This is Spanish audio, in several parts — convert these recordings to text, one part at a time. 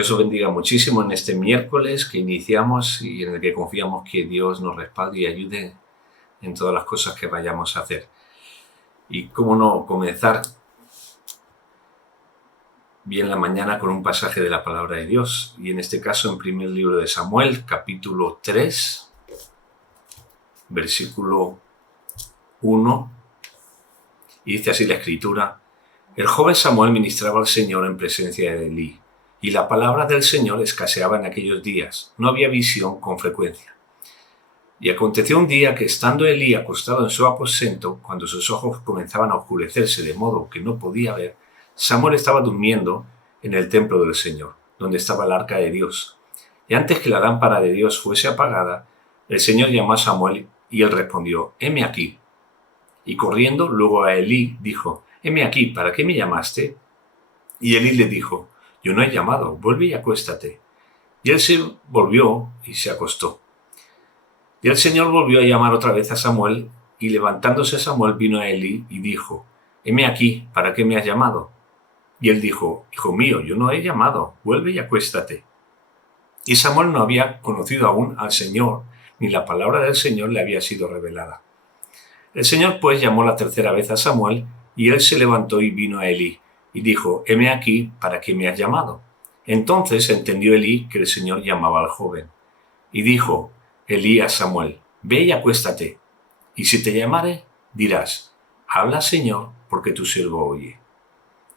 Dios os bendiga muchísimo en este miércoles que iniciamos y en el que confiamos que Dios nos respalde y ayude en todas las cosas que vayamos a hacer. Y cómo no comenzar bien la mañana con un pasaje de la palabra de Dios. Y en este caso en primer libro de Samuel, capítulo 3, versículo 1. Y dice así la escritura: el joven Samuel ministraba al Señor en presencia de Elí, y la palabra del Señor escaseaba en aquellos días. No había visión con frecuencia. Y aconteció un día que, estando Elí acostado en su aposento, cuando sus ojos comenzaban a oscurecerse de modo que no podía ver, Samuel estaba durmiendo en el templo del Señor, donde estaba el arca de Dios. Y antes que la lámpara de Dios fuese apagada, el Señor llamó a Samuel y él respondió: heme aquí. Y corriendo luego a Elí dijo: heme aquí, ¿para qué me llamaste? Y Elí le dijo: yo no he llamado, vuelve y acuéstate. Y él se volvió y se acostó. Y el Señor volvió a llamar otra vez a Samuel, y levantándose Samuel vino a Elí y dijo: heme aquí, ¿para qué me has llamado? Y él dijo: hijo mío, yo no he llamado, vuelve y acuéstate. Y Samuel no había conocido aún al Señor, ni la palabra del Señor le había sido revelada. El Señor pues llamó la tercera vez a Samuel, y él se levantó y vino a Elí, y dijo: heme aquí, ¿para qué me has llamado? Entonces entendió Elí que el Señor llamaba al joven. Y dijo Elí a Samuel: ve y acuéstate, y si te llamare, dirás: habla, Señor, porque tu siervo oye.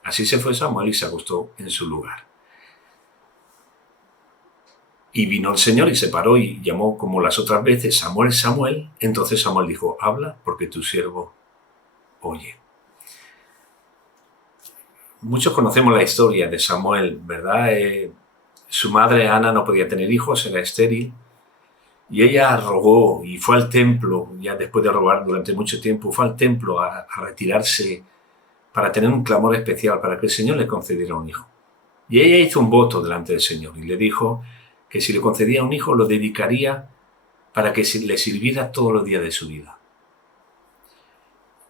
Así se fue Samuel y se acostó en su lugar. Y vino el Señor y se paró y llamó como las otras veces: Samuel, Samuel. Entonces Samuel dijo: habla, porque tu siervo oye. Muchos conocemos la historia de Samuel, ¿verdad? Su madre Ana no podía tener hijos, era estéril, y ella rogó y fue al templo, ya después de rogar durante mucho tiempo, fue al templo a retirarse para tener un clamor especial, para que el Señor le concediera un hijo. Y ella hizo un voto delante del Señor y le dijo que si le concedía un hijo lo dedicaría para que le sirviera todos los días de su vida.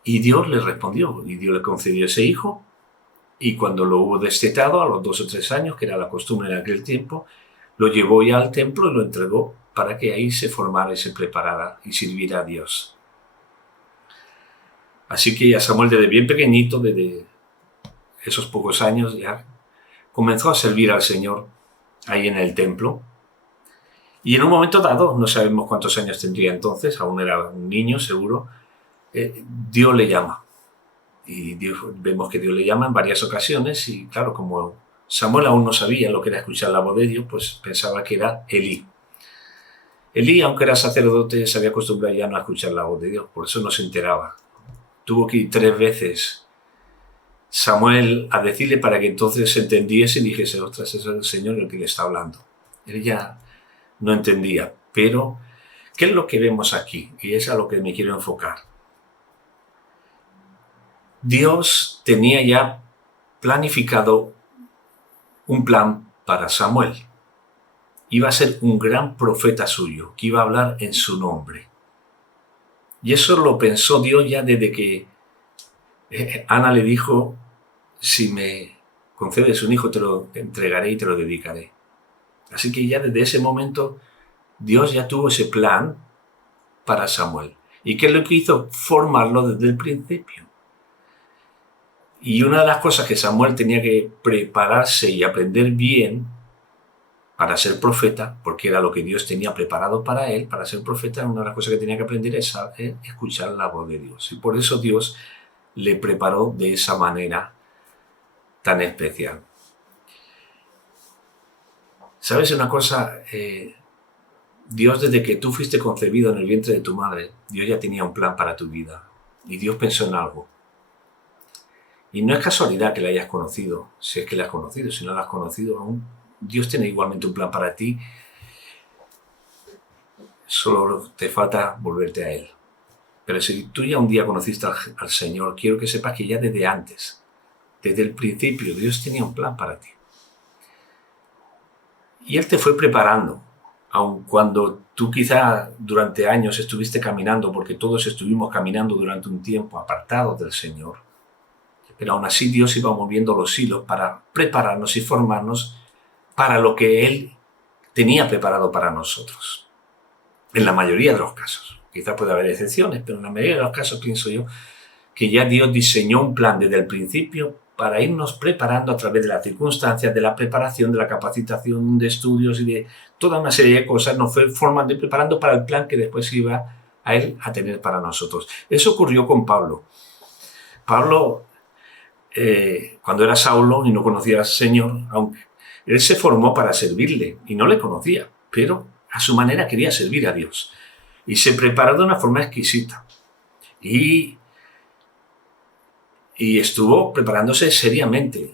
Y Dios le respondió, y Dios le concedió ese hijo. Y cuando lo hubo destetado, a los 2 o 3 años, que era la costumbre en aquel tiempo, lo llevó ya al templo y lo entregó para que ahí se formara y se preparara y sirviera a Dios. Así que ya Samuel, desde bien pequeñito, desde esos pocos años, ya comenzó a servir al Señor ahí en el templo. Y en un momento dado, no sabemos cuántos años tendría entonces, aún era un niño seguro, Dios le llama. Y vemos que Dios le llama en varias ocasiones, y claro, como Samuel aún no sabía lo que era escuchar la voz de Dios, pues pensaba que era Elí. Elí, aunque era sacerdote, se había acostumbrado ya no a escuchar la voz de Dios, por eso no se enteraba. Tuvo que ir 3 veces Samuel a decirle para que entonces entendiese y dijese: ostras, es el Señor el que le está hablando. Él ya no entendía, pero ¿qué es lo que vemos aquí? Y es a lo que me quiero enfocar. Dios tenía ya planificado un plan para Samuel. Iba a ser un gran profeta suyo, que iba a hablar en su nombre. Y eso lo pensó Dios ya desde que Ana le dijo: si me concedes un hijo, te lo entregaré y te lo dedicaré. Así que ya desde ese momento Dios ya tuvo ese plan para Samuel. ¿Y qué es lo que hizo? Formarlo desde el principio. Y una de las cosas que Samuel tenía que prepararse y aprender bien para ser profeta, porque era lo que Dios tenía preparado para él, para ser profeta, una de las cosas que tenía que aprender es escuchar la voz de Dios. Y por eso Dios le preparó de esa manera tan especial. ¿Sabes una cosa? Dios, desde que tú fuiste concebido en el vientre de tu madre, Dios ya tenía un plan para tu vida. Y Dios pensó en algo. Y no es casualidad que la hayas conocido, si es que la has conocido. Si no la has conocido aún, Dios tiene igualmente un plan para ti. Solo te falta volverte a Él. Pero si tú ya un día conociste al Señor, quiero que sepas que ya desde antes, desde el principio, Dios tenía un plan para ti. Y Él te fue preparando, aun cuando tú quizá durante años estuviste caminando, porque todos estuvimos caminando durante un tiempo apartados del Señor. Pero aún así Dios iba moviendo los hilos para prepararnos y formarnos para lo que Él tenía preparado para nosotros. En la mayoría de los casos. Quizás puede haber excepciones, pero en la mayoría de los casos pienso yo que ya Dios diseñó un plan desde el principio para irnos preparando a través de las circunstancias, de la preparación, de la capacitación de estudios y de toda una serie de cosas. Nos fue formando y preparando para el plan que después iba a Él a tener para nosotros. Eso ocurrió con Pablo. Pablo, cuando era Saulo y no conocía al Señor, aunque él se formó para servirle y no le conocía, pero a su manera quería servir a Dios. Y se preparó de una forma exquisita. Y estuvo preparándose seriamente.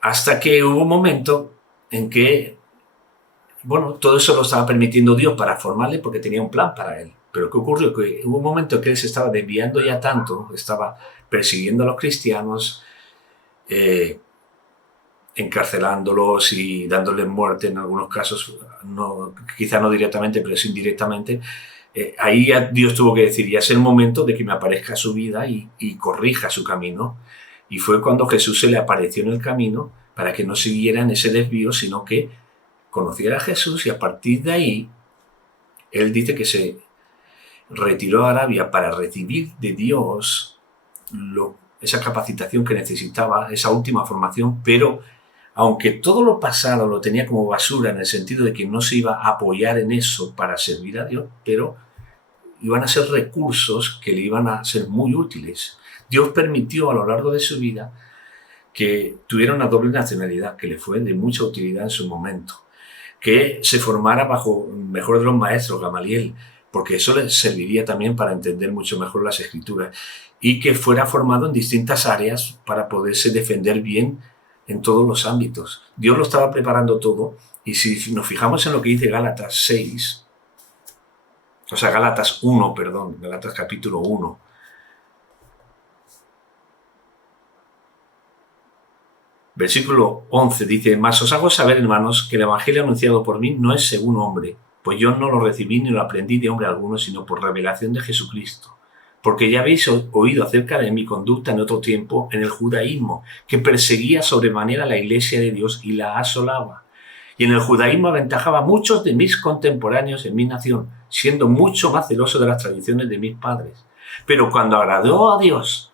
Hasta que hubo un momento en que, todo eso lo estaba permitiendo Dios para formarle porque tenía un plan para él. Pero ¿qué ocurrió? Que hubo un momento en que él se estaba desviando ya tanto, estaba persiguiendo a los cristianos, encarcelándolos y dándoles muerte en algunos casos, quizá no directamente, pero sí indirectamente. Ahí ya Dios tuvo que decir, ya es el momento de que me aparezca su vida y corrija su camino. Y fue cuando Jesús se le apareció en el camino para que no siguiera en ese desvío, sino que conociera a Jesús, y a partir de ahí, él dice que se retiró a Arabia para recibir de Dios esa capacitación que necesitaba, esa última formación, pero aunque todo lo pasado lo tenía como basura en el sentido de que no se iba a apoyar en eso para servir a Dios, pero iban a ser recursos que le iban a ser muy útiles. Dios permitió a lo largo de su vida que tuviera una doble nacionalidad, que le fue de mucha utilidad en su momento, que se formara bajo el mejor de los maestros, Gamaliel, porque eso le serviría también para entender mucho mejor las Escrituras, y que fuera formado en distintas áreas para poderse defender bien en todos los ámbitos. Dios lo estaba preparando todo, y si nos fijamos en lo que dice Gálatas 6, Gálatas capítulo 1, versículo 11 dice: mas os hago saber, hermanos, que el evangelio anunciado por mí no es según hombre, pues yo no lo recibí ni lo aprendí de hombre alguno, sino por revelación de Jesucristo. Porque ya habéis oído acerca de mi conducta en otro tiempo en el judaísmo, que perseguía sobremanera la iglesia de Dios y la asolaba. Y en el judaísmo aventajaba a muchos de mis contemporáneos en mi nación, siendo mucho más celoso de las tradiciones de mis padres. Pero cuando agradó a Dios,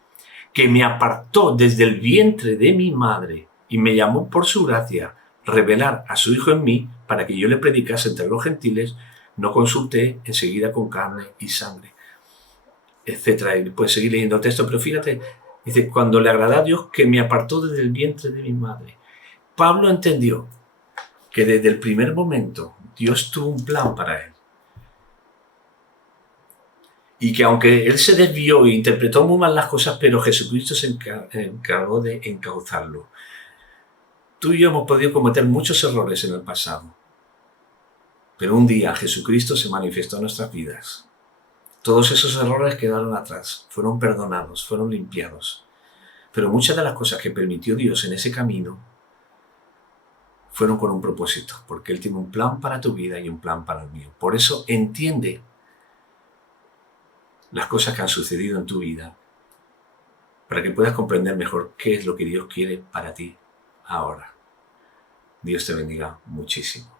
que me apartó desde el vientre de mi madre y me llamó por su gracia revelar a su Hijo en mí para que yo le predicase entre los gentiles, no consulté enseguida con carne y sangre, etcétera. Y puedes seguir leyendo el texto, pero fíjate, dice: cuando le agradó a Dios que me apartó desde el vientre de mi madre. Pablo entendió que desde el primer momento Dios tuvo un plan para él. Y que aunque él se desvió e interpretó muy mal las cosas, pero Jesucristo se encargó de encauzarlo. Tú y yo hemos podido cometer muchos errores en el pasado, pero un día Jesucristo se manifestó en nuestras vidas. Todos esos errores quedaron atrás, fueron perdonados, fueron limpiados. Pero muchas de las cosas que permitió Dios en ese camino fueron con un propósito, porque Él tiene un plan para tu vida y un plan para el mío. Por eso entiende las cosas que han sucedido en tu vida, para que puedas comprender mejor qué es lo que Dios quiere para ti ahora. Dios te bendiga muchísimo.